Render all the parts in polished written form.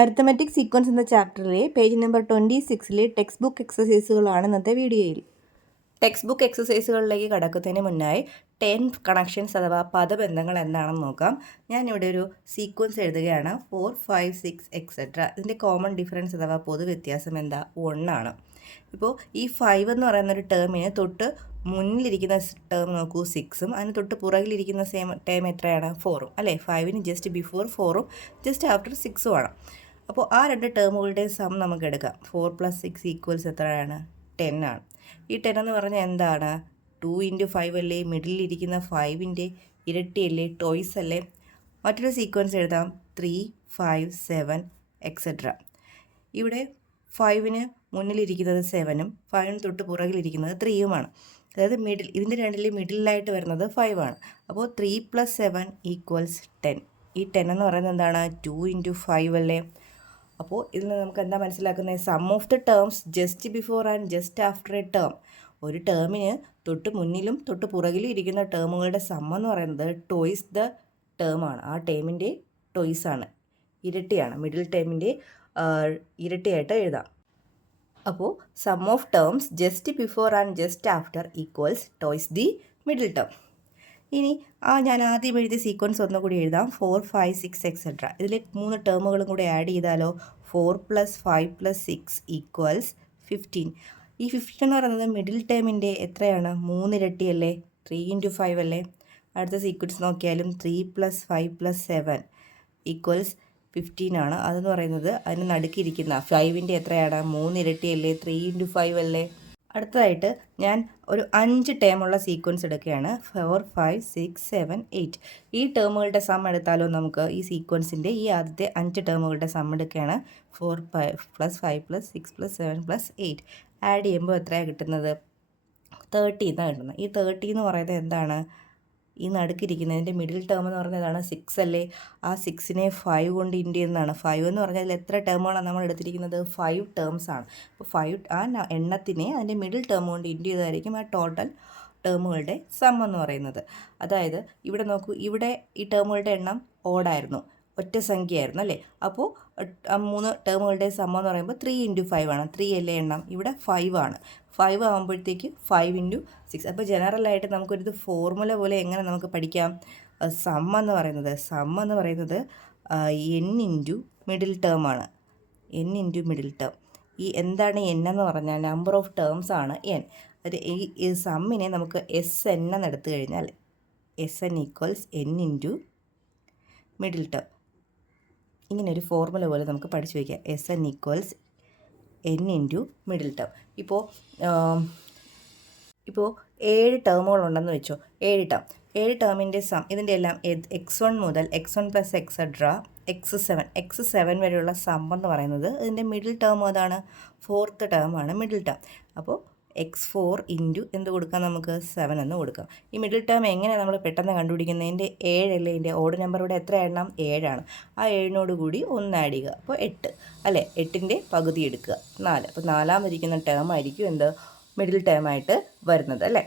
Arithmetic sequence എന്ന ചാപ്റ്ററിലെ page number 26 text book എക്സസൈസുകളാണ് ഇന്നത്തെ വീഡിയോയിൽ. ടെക്സ്റ്റ് ബുക്ക് എക്സസൈസുകളിലേക്ക് കടക്കുന്നതിന് മുന്നായി 10 കണക്ഷൻസ് അഥവാ പദബന്ധങ്ങൾ എന്താണെന്ന് നോക്കാം. ഞാനിവിടെ ഒരു സീക്വൻസ് എഴുതുകയാണ്. 4, 5, 6 എക്സെട്ര. ഇതിൻ്റെ കോമൺ ഡിഫറൻസ് അഥവാ പൊതുവ്യത്യാസം എന്താ? 1 ആണ്. ഇപ്പോൾ ഈ 5 എന്ന് പറയുന്ന ഒരു ടേമിന് തൊട്ട് മുന്നിലിരിക്കുന്ന ടേം നോക്കൂ 6ഉം അതിന് തൊട്ട് പുറകിലിരിക്കുന്ന ടേം എത്രയാണ്? 4ഉം അല്ലേ? 5ന് ജസ്റ്റ് ബിഫോർ 4ഉം ജസ്റ്റ് ആഫ്റ്റർ 6ഉം ആണ്. അപ്പോൾ ആ രണ്ട് ടേമുകളുടെ സം നമുക്ക് എടുക്കാം. 4 + 6 ഈക്വൽസ് എത്രയാണ്? 10 ആണ്. ഈ 10 എന്ന് പറഞ്ഞാൽ എന്താണ്? 2 × 5 അല്ലേ? മിഡിലിരിക്കുന്ന 5ൻ്റെ ഇരട്ടിയല്ലേ? ടോയ്സ് അല്ലേ? മറ്റൊരു സീക്വൻസ് എഴുതാം. 3, 5, 7 എക്സെട്ര. ഇവിടെ 5ന് മുന്നിലിരിക്കുന്നത് 7ഉം 5ന് തൊട്ട് പുറകിലിരിക്കുന്നത് 3ഉമാണ്. അതായത് ഇതിൻ്റെ രണ്ടിൽ മിഡിലായിട്ട് വരുന്നത് 5 ആണ്. അപ്പോൾ 3 + 7 ഈക്വൽസ് 10. ഈ 10 എന്ന് പറയുന്നത് എന്താണ്? 2 × 5 അല്ലേ? അപ്പോൾ ഇതിൽ നിന്ന് നമുക്ക് എന്താ മനസ്സിലാക്കുന്നത്? Sum of the terms just before and just after a term. ഒരു ടേമിന് തൊട്ട് മുന്നിലും തൊട്ട് പുറകിലും ഇരിക്കുന്ന ടേമുകളുടെ സം എന്ന് പറയുന്നത് ടോയ്സ് ദ ടേമാണ്. ആ ടേമിൻ്റെ ടോയ്സാണ്, ഇരട്ടിയാണ്. മിഡിൽ ടേമിൻ്റെ ഇരട്ടിയായിട്ട് എഴുതാം. അപ്പോൾ sum of terms just before and just after equals twice the middle term. ഇനി ഞാൻ ആദ്യം എഴുതിയ സീക്വൻസ് ഒന്നുകൂടി എഴുതാം. 4, 5, 6 എക്സെട്ര. ഇതിൽ 3 ടേമുകളും കൂടി ആഡ് ചെയ്താലോ 4 + 5 + 6 ഈക്വൽസ് 15. ഈ 15 എന്ന് പറയുന്നത് മിഡിൽ ടേമിൻ്റെ എത്രയാണ്? 3 ഇരട്ടിയല്ലേ? 3 × 5 അല്ലേ? അടുത്ത സീക്വൻസ് നോക്കിയാലും 3 + 5 + 7 ഈക്വൽസ് 15 ആണ്. അതെന്ന് പറയുന്നത് അതിന് നടുക്കിരിക്കുന്ന 5ൻ്റെ എത്രയാണ്? 3 ഇരട്ടിയല്ലേ? 3 × 5 അല്ലേ? അടുത്തതായിട്ട് ഞാൻ ഒരു 5 ടേമുള്ള സീക്വൻസ് എടുക്കുകയാണ്. 4, 5, 6, 7, 8. ഈ ടേമുകളുടെ സം എടുത്താലോ നമുക്ക്? ഈ സീക്വൻസിൻ്റെ ഈ ആദ്യത്തെ 5 ടേമുകളുടെ സം എടുക്കുകയാണ്. 4 + 5 + 6 + 7 + 8 ആഡ് ചെയ്യുമ്പോൾ എത്രയാണ് കിട്ടുന്നത്? 30 എന്നാണ് കിട്ടുന്നത്. ഈ 30 എന്ന് പറയുന്നത് എന്താണ്? ഈ നടുക്കിരിക്കുന്നതിൻ്റെ മിഡിൽ ടേം എന്ന് പറഞ്ഞതാണ് 6 അല്ലേ? ആ 6നെ 5 കൊണ്ട് ഇൻറ്റു ചെയ്യുന്നതാണ്. 5 എന്ന് പറഞ്ഞാൽ എത്ര ടേമുകളാണ് നമ്മൾ എടുത്തിരിക്കുന്നത്? 5 ടേംസ് ആണ്. അപ്പോൾ 5 ആ എണ്ണത്തിനെ അതിൻ്റെ മിഡിൽ ടേം കൊണ്ട് ഇൻറ്റു ചെയ്തായിരിക്കും ആ ടോട്ടൽ ടേമുകളുടെ സം എന്ന് പറയുന്നത്. അതായത് ഇവിടെ നോക്കൂ, ഇവിടെ ഈ ടേമുകളുടെ എണ്ണം ഓടായിരുന്നു, ഒറ്റ സംഖ്യയായിരുന്നു അല്ലേ? അപ്പോൾ 3 ടേമുകളുടെ സം എന്ന് പറയുമ്പോൾ 3 × 5 ആണ്. 3 അല്ലേ എണ്ണം? ഇവിടെ 5 ആണ്. 5 ആകുമ്പോഴത്തേക്ക് 5 × 6. അപ്പോൾ ജനറലായിട്ട് നമുക്കൊരു ഫോർമുല പോലെ എങ്ങനെ നമുക്ക് പഠിക്കാം? സം എന്ന് പറയുന്നത് n × മിഡിൽ ടേം ആണ്. n × middle term. ഈ എന്താണ് n എന്ന് പറഞ്ഞാൽ നമ്പർ ഓഫ് ടേംസ് ആണ് n. അത് ഈ സമ്മിനെ നമുക്ക് Sn എന്ന് എടുത്തു കഴിഞ്ഞാൽ Sn equals n × middle term. ഇങ്ങനെ ഒരു ഫോർമുല പോലെ നമുക്ക് പഠിച്ചു വയ്ക്കാം. Sn equals n × middle term. ഇപ്പോൾ 7 ടേമുകളുണ്ടെന്ന് വെച്ചോ. 7 ടേമിൻ്റെ സം ഇതിൻ്റെ എല്ലാം x1 മുതൽ x1 + എക്സെട്ര x7 വരെയുള്ള സം എന്ന് പറയുന്നത് ഇതിൻ്റെ മിഡിൽ ടേം ഏതാണ്? 4th ടേമാണ് middle term. അപ്പോൾ x4 × എന്ത് കൊടുക്കാം? നമുക്ക് 7 എന്ന് കൊടുക്കാം. ഈ മിഡിൽ ടേം എങ്ങനെ നമ്മൾ പെട്ടെന്ന് കണ്ടുപിടിക്കുന്നതിൻ്റെ 7 അല്ലേ? ഇതിൻ്റെ ഓഡ് നമ്പർ ഇവിടെ എത്ര എണ്ണം? 7 ആണ്. ആ 7നോട് കൂടി 1 ആഡ് ചെയ്യുക. അപ്പോൾ 8 അല്ലേ? 8ൻ്റെ പകുതി എടുക്കുക, 4. അപ്പോൾ 4ാമതിരിക്കുന്ന ടേം ആയിരിക്കും എന്ത്? മിഡിൽ ടേം ആയിട്ട് വരുന്നത് അല്ലേ?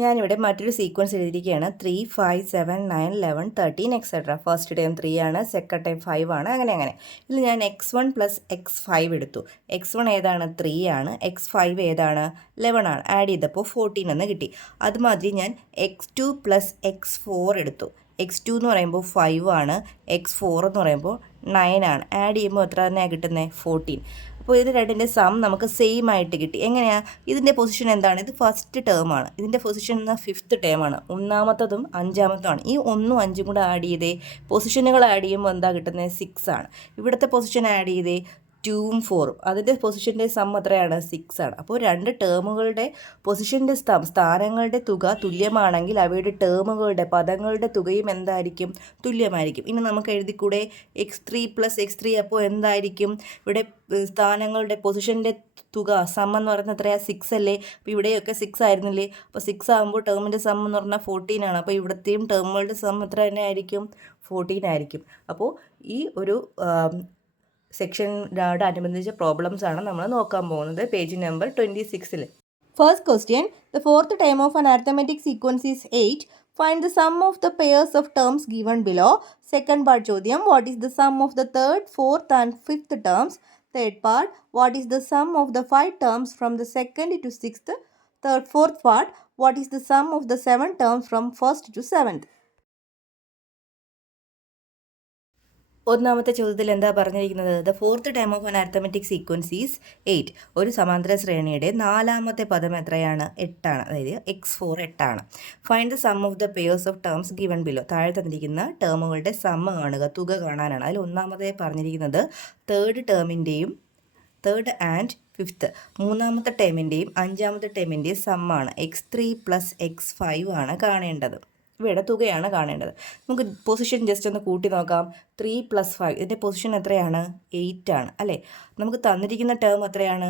ഞാനിവിടെ മറ്റൊരു സീക്വൻസ് എഴുതിയിരിക്കുകയാണ്. 3, 5, 7, 9, 11, 13 എക്സെട്ര. ഫസ്റ്റ് ടൈം 3 ആണ്, സെക്കൻഡ് ടൈം 5 ആണ്, അങ്ങനെ. ഇതിൽ ഞാൻ x1 + x5 എടുത്തു. x1 ഏതാണ്? 3 ആണ്. x5 ഏതാണ്? 11 ആണ്. ആഡ് ചെയ്തപ്പോൾ 14 എന്ന് കിട്ടി. അതുമാതിരി ഞാൻ x2 + x4 എടുത്തു. x2 എന്ന് പറയുമ്പോൾ 5 ആണ്, x4 എന്ന് പറയുമ്പോൾ 9 ആണ്. ആഡ് ചെയ്യുമ്പോൾ എത്ര തന്നെയാണ് കിട്ടുന്നത്? 14. അപ്പോൾ ഇത് രണ്ടിൻ്റെ സം നമുക്ക് സെയിം ആയിട്ട് കിട്ടി. എങ്ങനെയാണ്? ഇതിൻ്റെ പൊസിഷൻ എന്താണ്? ഇത് ഫസ്റ്റ് ടേമാണ്. ഇതിൻ്റെ പൊസിഷൻ 5th ടേമാണ്. 1ാമത്തതും 5ാമത്തതുമാണ്. ഈ 1ഉം 5ഉം കൂടെ ആഡ് ചെയ്തേ. പൊസിഷനുകൾ ആഡ് ചെയ്യുമ്പോൾ എന്താ കിട്ടുന്നത്? 6 ആണ്. ഇവിടുത്തെ പൊസിഷൻ ആഡ് ചെയ്തേ 2ഉം 4ഉം. അതിൻ്റെ പൊസിഷൻ്റെ സം എത്രയാണ്? 6 ആണ്. അപ്പോൾ 2 ടേമുകളുടെ പൊസിഷൻ്റെ സ്ഥാനങ്ങളുടെ തുക തുല്യമാണെങ്കിൽ അവയുടെ ടേമുകളുടെ പദങ്ങളുടെ തുകയും എന്തായിരിക്കും? തുല്യമായിരിക്കും. ഇനി നമുക്ക് എഴുതിക്കൂടെ? x3 + x3. അപ്പോൾ എന്തായിരിക്കും? ഇവിടെ സ്ഥാനങ്ങളുടെ പൊസിഷൻ്റെ തുക സം എന്ന് പറയുന്നത് എത്രയാണ്? 6 അല്ലേ? അപ്പോൾ ഇവിടെയൊക്കെ 6 ആയിരുന്നില്ലേ? അപ്പോൾ 6 ആകുമ്പോൾ ടേമിൻ്റെ സം എന്ന് പറഞ്ഞാൽ 14 ആണ്. അപ്പോൾ ഇവിടുത്തെയും ടേമുകളുടെ സം എത്ര തന്നെ ആയിരിക്കും? 14 ആയിരിക്കും. അപ്പോൾ ഈ ഒരു സെക്ഷനോട് അനുബന്ധിച്ച പ്രോബ്ലംസ് ആണ് നമ്മൾ നോക്കാൻ പോകുന്നത് page number 26. First question, the fourth term of an arithmetic sequence is 8. Find the sum of the pairs of terms given below. Second part ചോദ്യം, what is the sum of the third, fourth and fifth terms. Third part, what is the sum of the 5 terms from the second to sixth. Fourth part, what is the sum of the 7 terms from first to seventh. ഒന്നാമത്തെ ചോദ്യത്തിൽ എന്താ പറഞ്ഞിരിക്കുന്നത്? The fourth time of an arithmetic sequence is 8. ഒരു സമാന്തര ശ്രേണിയുടെ നാലാമത്തെ പദം എത്രയാണ്? 8 ആണ്. അതായത് x4 8 ആണ്. Find the sum of the pairs of terms given below. താഴെ തന്നിരിക്കുന്ന ടേമുകളുടെ സമ്മ കാണുക, തുക കാണാനാണ്. അതിൽ ഒന്നാമത്തെ പറഞ്ഞിരിക്കുന്നത് തേർഡ് ആൻഡ് ഫിഫ്ത്ത്, മൂന്നാമത്തെ ടേമിൻ്റെയും അഞ്ചാമത്തെ ടേമിൻ്റെയും സമ്മാണ്. x3 + x5 ആണ് കാണേണ്ടത്. ഇവയുടെ തുകയാണ് കാണേണ്ടത്. നമുക്ക് പൊസിഷൻ ജസ്റ്റ് ഒന്ന് കൂട്ടി നോക്കാം. 3 + 5, ഇതിൻ്റെ പൊസിഷൻ എത്രയാണ്? 8 ആണ് അല്ലേ. നമുക്ക് തന്നിരിക്കുന്ന ടേം എത്രയാണ്?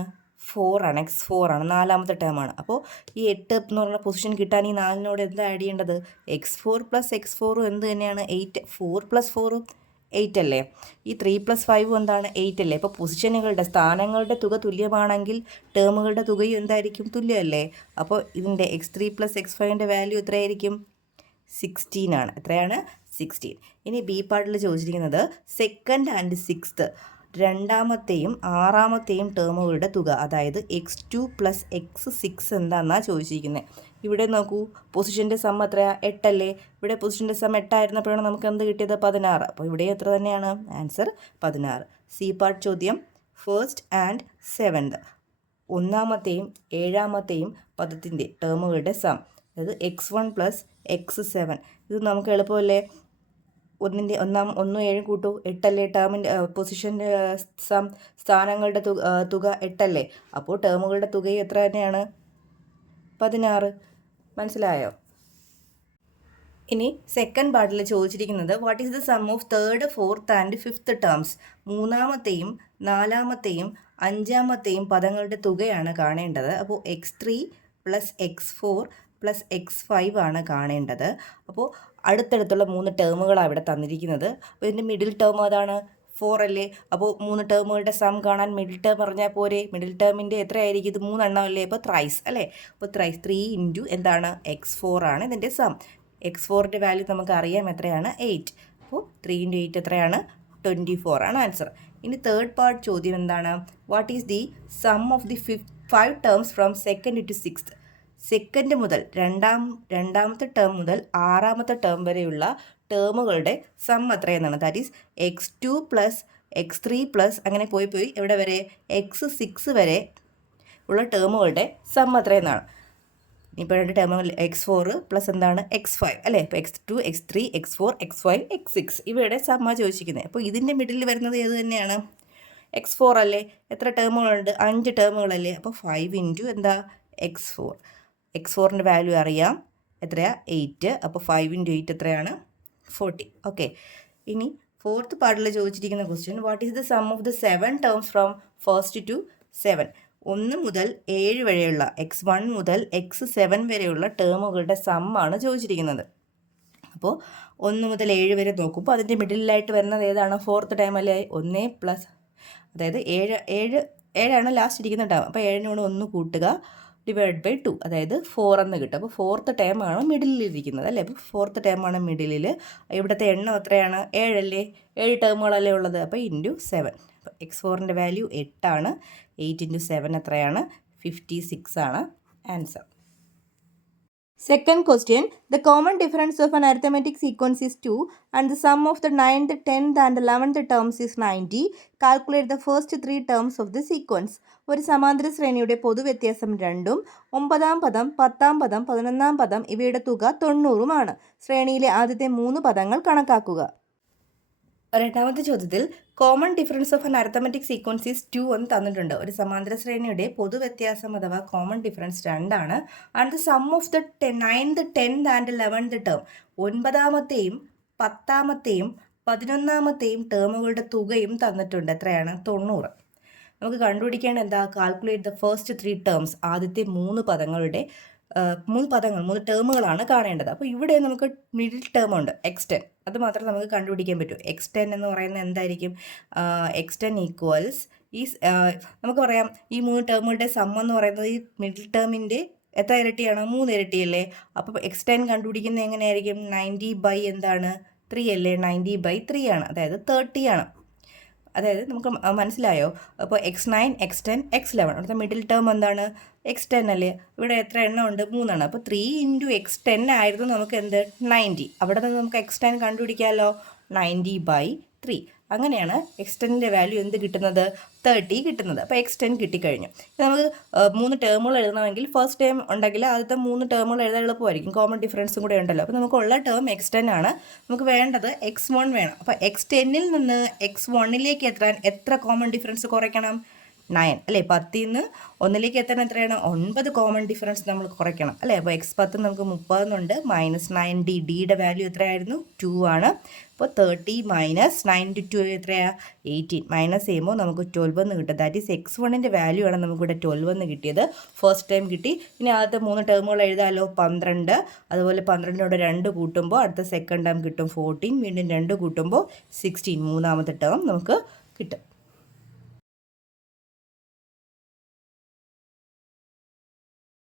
4 ആണ്, x4 ആണ്, നാലാമത്തെ ടേമാണ്. അപ്പോൾ ഈ 8 എന്ന് പറഞ്ഞ പൊസിഷൻ കിട്ടാൻ ഈ 4നോട് എന്താ ആഡ് ചെയ്യേണ്ടത്? x4 + x4 എന്ത് തന്നെയാണ്? 8. 4 + 4 8 അല്ലേ. ഈ 3 + 5 എന്താണ്? 8 അല്ലേ. അപ്പോൾ പൊസിഷനുകളുടെ സ്ഥാനങ്ങളുടെ തുക തുല്യമാണെങ്കിൽ ടേമുകളുടെ തുകയും എന്തായിരിക്കും? തുല്യമല്ലേ. അപ്പോൾ ഇതിൻ്റെ x3 + x5ൻ്റെ വാല്യൂ എത്രയായിരിക്കും? 16 ആണ്. എത്രയാണ്? 16. ഇനി ബി പാർട്ടിൽ ചോദിച്ചിരിക്കുന്നത് സെക്കൻഡ് ആൻഡ് സിക്സ്ത്, രണ്ടാമത്തെയും ആറാമത്തെയും ടേമുകളുടെ തുക, അതായത് x2 + x6 എന്താണെന്നാണ് ചോദിച്ചിരിക്കുന്നത്. ഇവിടെ നോക്കൂ, പൊസിഷൻ്റെ സം എത്രയാണ്? 8 അല്ലേ. ഇവിടെ പൊസിഷൻ്റെ സം 8 ആയിരുന്നപ്പോഴാണ് നമുക്ക് എന്ത് കിട്ടിയത്? 16. അപ്പോൾ ഇവിടെ എത്ര തന്നെയാണ്? ആൻസർ 16. സി പാർട്ട് ചോദ്യം, ഫസ്റ്റ് ആൻഡ് സെവൻത്, ഒന്നാമത്തെയും ഏഴാമത്തെയും പദത്തിൻ്റെ ടേമുകളുടെ സം, അതായത് x1 + x7. ഇത് നമുക്ക് എളുപ്പമല്ലേ. 1 7 കൂട്ടു 8 അല്ലേ. ടേമിൻ്റെ പൊസിഷൻ്റെ സം, സ്ഥാനങ്ങളുടെ തുക 8 അല്ലേ. അപ്പോൾ ടേമുകളുടെ തുകയും എത്ര തന്നെയാണ്? 16. മനസ്സിലായോ? ഇനി സെക്കൻഡ് പാർട്ടിൽ ചോദിച്ചിരിക്കുന്നത് what is the sum of third, fourth and fifth terms. മൂന്നാമത്തെയും നാലാമത്തെയും അഞ്ചാമത്തെയും പദങ്ങളുടെ തുകയാണ് കാണേണ്ടത്. അപ്പോൾ x3 + x4 + x5 ആണ് കാണേണ്ടത്. അപ്പോൾ അടുത്തടുത്തുള്ള 3 ടേമുകളാണ് ഇവിടെ തന്നിരിക്കുന്നത്. അപ്പോൾ ഇതിൻ്റെ മിഡിൽ ടേം അതാണ് 4 അല്ലേ. അപ്പോൾ 3 ടേമുകളുടെ സം കാണാൻ മിഡിൽ ടേം പറഞ്ഞാൽ പോരെ. മിഡിൽ ടേമിൻ്റെ എത്രയായിരിക്കും? ഇത് 3 എണ്ണം അല്ലേ. അപ്പോൾ ത്രൈസ് അല്ലേ. അപ്പോൾ ത്രൈസ് 3 × എന്താണ്? x4 ആണ് ഇതിൻ്റെ സം. x4ൻ്റെ വാല്യൂ നമുക്ക് അറിയാം എത്രയാണ്? 8. അപ്പോൾ 3 × 8 എത്രയാണ്? 24 ആണ് ആൻസർ. ഇനി തേർഡ് പാർട്ട് ചോദ്യം എന്താണ്? What is the sum of the 5 terms from second to sixth. Second മുതൽ രണ്ടാമത്തെ ടേം മുതൽ ആറാമത്തെ ടേം വരെയുള്ള ടേമുകളുടെ സം എത്രയെന്നാണ്. ദാറ്റ് ഈസ് x2 + x3 + അങ്ങനെ പോയി എവിടെ വരെ? x6 വരെ ഉള്ള ടേമുകളുടെ സം എത്രയെന്നാണ്. ഇപ്പോൾ 2 ടേമുകൾ x4 + എന്താണ്? x5 അല്ലേ. ഇപ്പോൾ x2 x3 x4 x5 x6 ഇവയുടെ സമ്മ ചോദിച്ചിരിക്കുന്നത്. അപ്പോൾ ഇതിൻ്റെ മിഡിൽ വരുന്നത് ഏത് തന്നെയാണ്? x4 അല്ലേ. എത്ര ടേമുകളുണ്ട്? 5 ടേമുകളല്ലേ. അപ്പോൾ 5 × എന്താ? x4. x4ൻ്റെ വാല്യൂ അറിയാം എത്രയാണ്? 8. അപ്പോൾ 5 × 8 എത്രയാണ്? 40. ഓക്കെ. ഇനി ഫോർത്ത് പാർട്ടിൽ ചോദിച്ചിരിക്കുന്ന question what is the sum of the 7 terms from first to 7. 1 മുതൽ 7 വരെയുള്ള x1 മുതൽ x7 വരെയുള്ള ടേമുകളുടെ സമ്മാണ് ചോദിച്ചിരിക്കുന്നത്. അപ്പോൾ 1 മുതൽ 7 വരെ നോക്കുമ്പോൾ അതിൻ്റെ മിഡിലായിട്ട് വരുന്നത് ഏതാണ്? ഫോർത്ത് ടൈം അല്ലേ. 1 +, അതായത് 7 ആണ് ലാസ്റ്റ് ഇരിക്കുന്ന ടേം. അപ്പോൾ 7നോട് 1 കൂട്ടുക /2, അതായത് 4 എന്ന് കിട്ടും. അപ്പോൾ ഫോർത്ത് ടേമാണ് മിഡിലിരിക്കുന്നത് അല്ലേ. അപ്പോൾ ഫോർത്ത് ടേമാണ് മിഡിലിൽ. ഇവിടുത്തെ എണ്ണം എത്രയാണ്? 7 അല്ലേ. 7 ടേമുകളല്ലേ ഉള്ളത്. അപ്പോൾ ×7. അപ്പോൾ x4ൻ്റെ വാല്യൂ 8 ആണ്. 8 × 7 എത്രയാണ്? 56 ആണ് answer. Second question, the common difference of an arithmetic sequence is 2 and the sum of the 9th, 10th and 11th terms is 90. Calculate the first 3 terms of the sequence. ഒരു സമാന്തര ശ്രേണിയുടെ പൊതുവ്യത്യാസം 2ഉം 9ാം പദം, 10ാം പദം, 11ാം പദം ഇവയുടെ തുക 90ഉമാണ്. ശ്രേണിയിലെ ആദ്യത്തെ 3 പദങ്ങൾ കണക്കാക്കുക. രണ്ടാമത്തെ ചോദ്യത്തിൽ common difference of an arithmetic sequence is 2 എന്ന് തന്നിട്ടുണ്ട്. ഒരു സമാന്തര ശ്രേണിയുടെ പൊതുവ്യത്യാസം അഥവാ കോമൺ ഡിഫറൻസ് 2 ആണ്. And the sum of the 9th, 10th and 11th term. 9ാമത്തെയും 10ാമത്തെയും 11ാമത്തെയും ടേമുകളുടെ തുകയും തന്നിട്ടുണ്ട്. എത്രയാണ്? 90. നമുക്ക് കണ്ടുപിടിക്കേണ്ട എന്താ? Calculate the first 3 terms. ആദ്യത്തെ 3 പദങ്ങളുടെ 3 ടേമുകളാണ് കാണേണ്ടത്. അപ്പോൾ ഇവിടെ നമുക്ക് മിഡിൽ ടേം ഉണ്ട് x10. അത് മാത്രമേ നമുക്ക് കണ്ടുപിടിക്കാൻ പറ്റൂ. x10 എന്ന് പറയുന്നത് എന്തായിരിക്കും? x10 ഈക്വൽസ് ഈ നമുക്ക് പറയാം ഈ 3 ടേമുകളുടെ സം എന്ന് പറയുന്നത് ഈ മിഡിൽ ടേമിൻ്റെ എത്ര ഇരട്ടിയാണ്? 3 ഇരട്ടിയല്ലേ? അപ്പോൾ x10 കണ്ടുപിടിക്കുന്നത് എങ്ങനെയായിരിക്കും? 90 എന്താണ്? 3 അല്ലേ? 90/3 ആണ്, അതായത് 30 ആണ്. അതായത് നമുക്ക് മനസ്സിലായോ? അപ്പോൾ x9, x10, x11 അടുത്ത മിഡിൽ ടേം എന്താണ്? x10 അല്ലേ? ഇവിടെ എത്ര എണ്ണം ഉണ്ട്? 3 എണ്ണം. അപ്പോൾ 3 × x10 ആയിരുന്നു നമുക്ക് എന്ത്? 90. അവിടെ നിന്ന് നമുക്ക് x10 കണ്ടുപിടിക്കാമല്ലോ. 90/3. അങ്ങനെയാണ് x10ൻ്റെ വാല്യൂ എന്ത് കിട്ടുന്നത്? 30 കിട്ടുന്നത്. അപ്പോൾ x10 കിട്ടിക്കഴിഞ്ഞു. നമുക്ക് 3 ടേമുകൾ എഴുതണമെങ്കിൽ ഫസ്റ്റ് ടേം ഉണ്ടെങ്കിൽ ആദ്യത്തെ 3 ടേമുകൾ എഴുതാൻ എളുപ്പമായിരിക്കും. കോമൺ ഡിഫറൻസും കൂടെ ഉണ്ടല്ലോ. അപ്പോൾ നമുക്കുള്ള ടേം x10 ആണ്. നമുക്ക് വേണ്ടത് x1 വേണം. അപ്പോൾ x10ൽ നിന്ന് x1ലേക്ക് എത്ര കോമൺ ഡിഫറൻസ് കുറയ്ക്കണം? 9 അല്ലേ? 10ൽ നിന്ന് 1ലേക്ക് എത്താൻ എത്രയാണ്? 9 കോമൺ ഡിഫറൻസ് നമ്മൾ കുറയ്ക്കണം അല്ലേ? അപ്പോൾ x10 നമുക്ക് 30 എന്നുണ്ട്. -9d, ഡിയുടെ വാല്യൂ എത്രയായിരുന്നു? 2 ആണ്. അപ്പോൾ 30 - 9 × 2 എത്രയാണ്? 18. മൈനസ് ചെയ്യുമ്പോൾ നമുക്ക് 12 എന്ന് കിട്ടും. ദാറ്റ് ഈസ് x1ൻ്റെ വാല്യൂ ആണ് നമുക്കിവിടെ 12 എന്ന് കിട്ടിയത്. ഫസ്റ്റ് ടൈം കിട്ടി. ഇനി ആദ്യത്തെ 3 ടേമുകൾ എഴുതാമല്ലോ. 12, അതുപോലെ 12നോട് 2 കൂട്ടുമ്പോൾ അടുത്ത സെക്കൻഡ് ടേം കിട്ടും 14, വീണ്ടും 2 കൂട്ടുമ്പോൾ 16, മൂന്നാമത്തെ ടേം നമുക്ക് കിട്ടും.